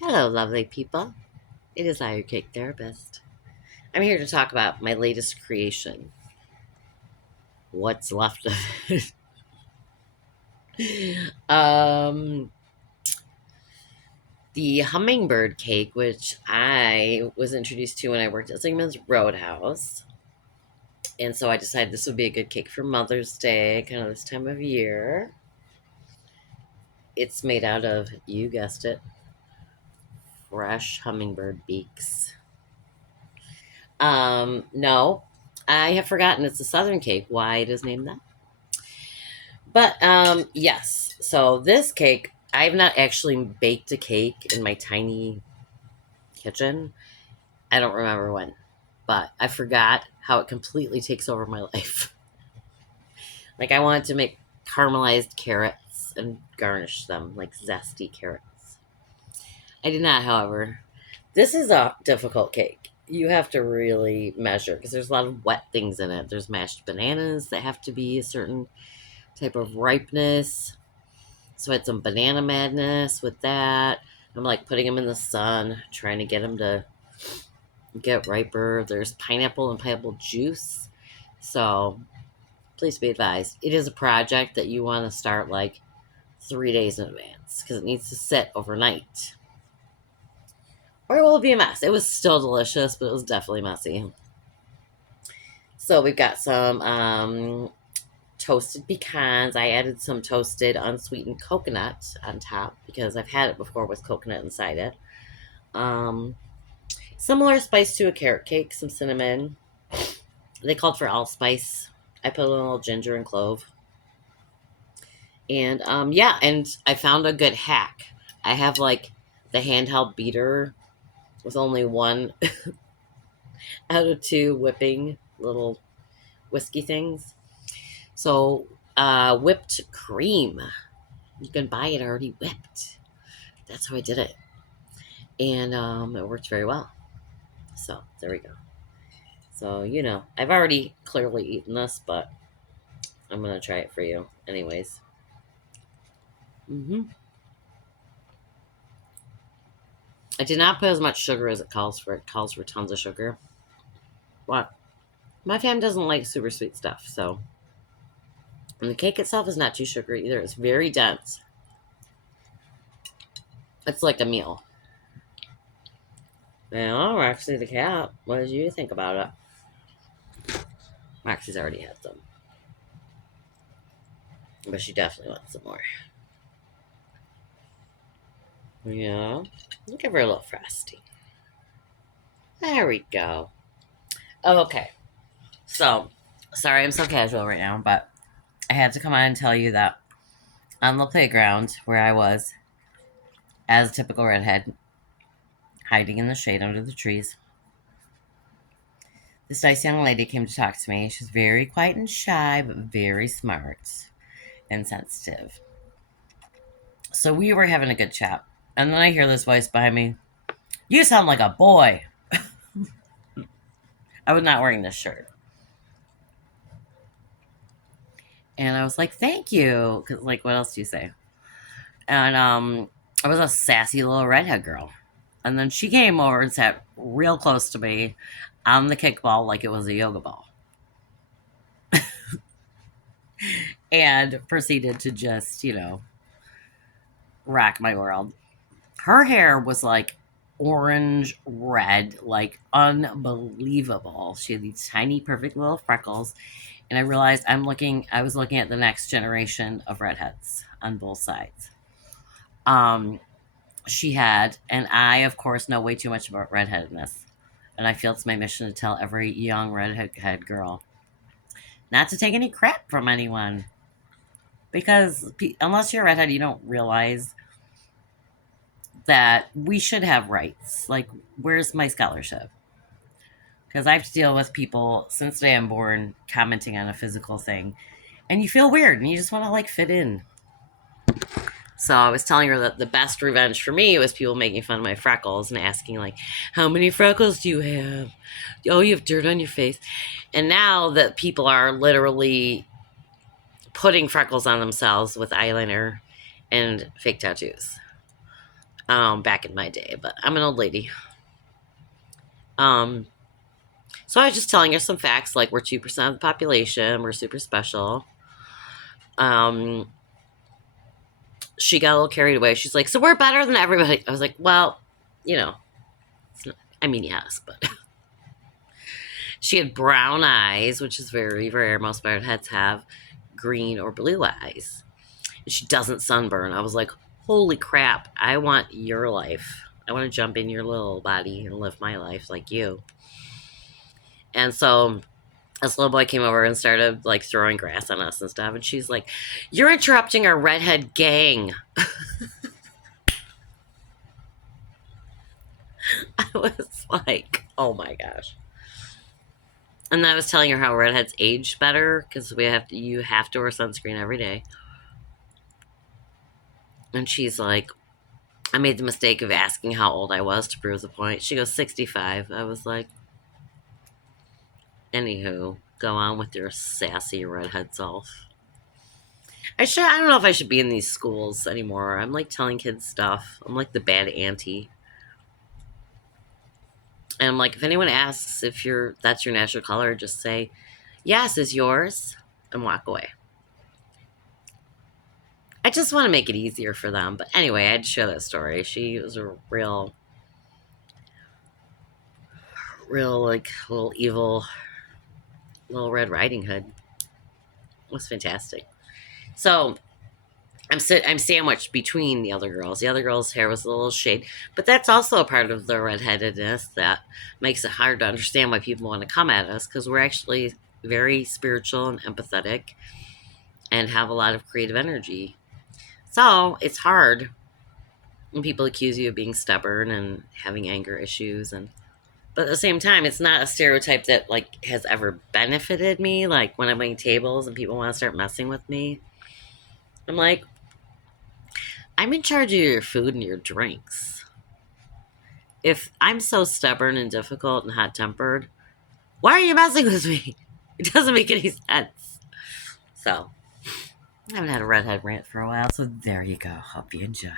Hello, lovely people. It is I, your cake therapist. I'm here to talk about my latest creation. What's left of it? um, the Hummingbird cake, which I was introduced to when I worked at Sigmund's Roadhouse. And so I decided this would be a good cake for Mother's Day, kind of this time of year. It's made out of, you guessed it, fresh hummingbird beaks. No, I have forgotten it's a southern cake, why it is named that. But yes. So this cake, I've not actually baked a cake in my tiny kitchen. I don't remember when, but I forgot how it completely takes over my life. Like I wanted to make caramelized carrots and garnish them like zesty carrots. I did not, however. This is a difficult cake. You have to really measure because there's a lot of wet things in it. There's mashed bananas that have to be a certain type of ripeness. So I had some banana madness with that. I'm like putting them in the sun, trying to get them to get riper. There's pineapple and pineapple juice. So please be advised, it is a project that you want to start like 3 days in advance because it needs to sit overnight. Or it will be a mess. It was still delicious, but it was definitely messy. So we've got some toasted pecans. I added some toasted unsweetened coconut on top because I've had it before with coconut inside it. Um, Similar spice to a carrot cake, some cinnamon. They called for allspice. I put a little ginger and clove. And yeah, and I found a good hack. I have like the handheld beater with only one out of two whipping little whiskey things. So whipped cream. You can buy it already whipped. That's how I did it. And it worked very well. So there we go. So, I've already clearly eaten this, but I'm going to try it for you anyways. hmm I did not put as much sugar as it calls for. It calls for tons of sugar. But my fam doesn't like super sweet stuff, so. And the cake itself is not too sugary either. It's very dense. It's like a meal. Now, Roxy the cat, what did you think about it? Roxy's already had some. But she definitely wants some more. Yeah. Give her a little frosty. There we go. Oh, okay. So, sorry I'm so casual right now, but I had to come on and tell you that on the playground where I was, as a typical redhead, hiding in the shade under the trees, this nice young lady came to talk to me. She's very quiet and shy, but very smart and sensitive. So we were having a good chat. And then I hear this voice behind me. You sound like a boy. I was not wearing this shirt. And I was like, thank you. Because, like, what else do you say? And I was a sassy little redhead girl. And then she came over and sat real close to me on the kickball like it was a yoga ball. And proceeded to just, rock my world. Her hair was like orange red, like unbelievable. She had these tiny, perfect little freckles. And I realized I was looking at the next generation of redheads on both sides. Um, she had, and I, of course, know way too much about redheadedness. And I feel it's my mission to tell every young redhead girl not to take any crap from anyone. Because unless you're a redhead, you don't realize that we should have rights. Like, where's my scholarship? Because I have to deal with people since the day I'm born commenting on a physical thing. And you feel weird and you just want to, like, fit in. So I was telling her that the best revenge for me was people making fun of my freckles and asking, like, how many freckles do you have? Oh, you have dirt on your face. And now that people are literally putting freckles on themselves with eyeliner and fake tattoos. back in my day, but I'm an old lady. Um, so I was just telling her some facts, like we're 2% of the population, we're super special. Um, she got a little carried away. She's like, "So we're better than everybody." I was like, "Well, you know, it's not, I mean, yes, but." She had brown eyes, which is very rare. Most redheads have green or blue eyes. She doesn't sunburn. I was like, holy crap, I want your life. I want to jump in your little body and live my life like you. And so this little boy came over and started like throwing grass on us and stuff. And she's like, "You're interrupting our redhead gang." I was like, oh my gosh. And I was telling her how redheads age better because you have to wear sunscreen every day. And she's like, I made the mistake of asking how old I was to prove the point. She goes, 65. I was like, anywho, go on with your sassy redhead self. I don't know if I should be in these schools anymore. I'm like telling kids stuff. I'm like the bad auntie. And I'm like, if anyone asks if that's your natural color, just say, yes, is yours, and walk away. I just want to make it easier for them. But anyway, I had to share that story. She was a real like little evil little Red Riding Hood. It was fantastic. So I'm sandwiched between the other girls. The other girl's hair was a little shade, but that's also a part of the redheadedness that makes it hard to understand why people want to come at us, because we're actually very spiritual and empathetic and have a lot of creative energy. So it's hard when people accuse you of being stubborn and having anger issues, but at the same time, it's not a stereotype that like has ever benefited me. Like when I'm waiting tables and people want to start messing with me, I'm like, I'm in charge of your food and your drinks. If I'm so stubborn and difficult and hot tempered, why are you messing with me? It doesn't make any sense. So, I haven't had a redhead rant for a while, so there you go. Hope you enjoy.